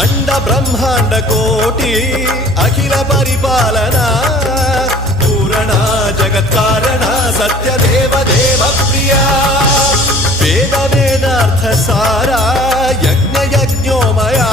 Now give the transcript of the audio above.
अंड ब्रह्मांड कोटि अखिल परिपालना पूरणा जगत्कारणा सत्यदेव देव प्रिया वेद वेदार्थ सारा यज्ञ यज्ञोमया